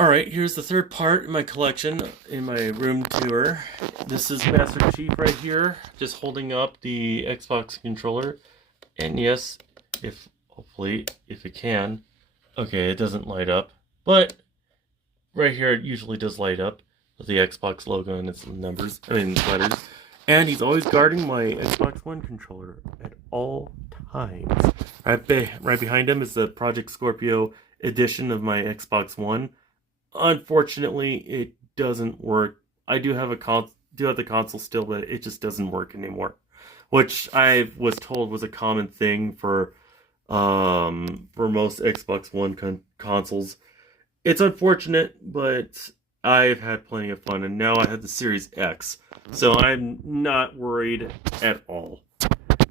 Alright, here's the third part in my collection, in my room tour. This is Master Chief right here, just holding up the Xbox controller. And yes, hopefully, if it can. Okay, it doesn't light up. But, right here it usually does light up with the Xbox logo and its numbers, letters. And he's always guarding my Xbox One controller at all times. Right behind him is the Project Scorpio edition of my Xbox One. Unfortunately, it doesn't work. I do have the console still, but it just doesn't work anymore. Which I was told was a common thing for most Xbox One consoles. It's unfortunate, but I've had plenty of fun, and now I have the Series X, so I'm not worried at all.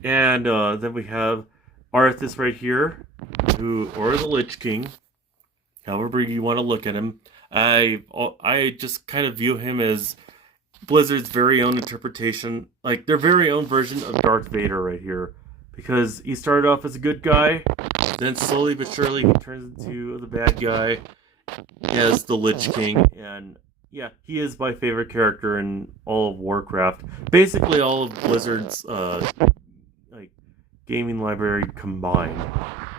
And then we have Arthas right here, or the Lich King, however you want to look at him. I just kind of view him as Blizzard's very own interpretation, like their very own version of Darth Vader right here, because he started off as a good guy, then slowly but surely he turns into the bad guy as the Lich King, and yeah, he is my favorite character in all of Warcraft. Basically, all of Blizzard's like gaming library combined,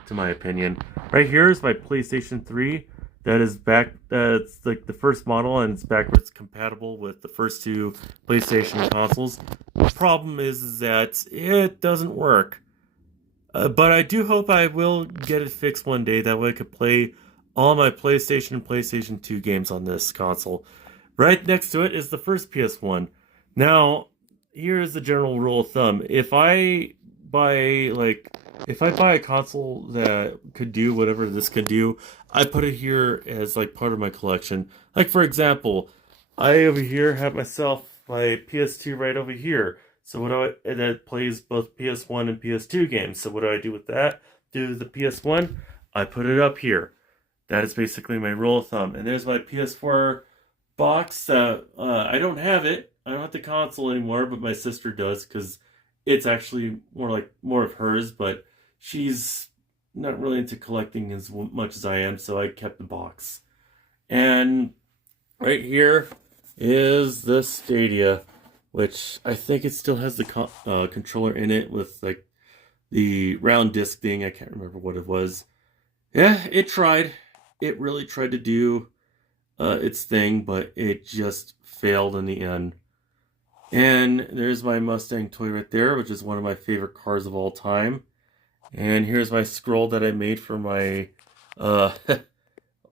to my opinion. Right here is my PlayStation 3. That is back. That's like the first model, and it's backwards compatible with the first two PlayStation consoles. The problem is that it doesn't work. But I do hope I will get it fixed one day. That way I could play all my PlayStation and PlayStation 2 games on this console. Right next to it is the first PS1. Now, here's the general rule of thumb. If I buy a console that could do whatever this could do, I put it here as like part of my collection. Like for example, I over here have myself my PS2 right over here. So what do I and that plays both PS1 and PS2 games. So what do I do with that? Do the PS1? I put it up here. That is basically my rule of thumb. And there's my PS4 box. I don't have it. I don't have the console anymore, but my sister does because it's actually more of hers. But she's not really into collecting as much as I am, so I kept the box. And right here is the Stadia, which I think it still has the controller in it with like the round disc thing. I can't remember what it was. Yeah, it tried. It really tried to do its thing, but it just failed in the end. And there's my Mustang toy right there, which is one of my favorite cars of all time. And here's my scroll that I made for my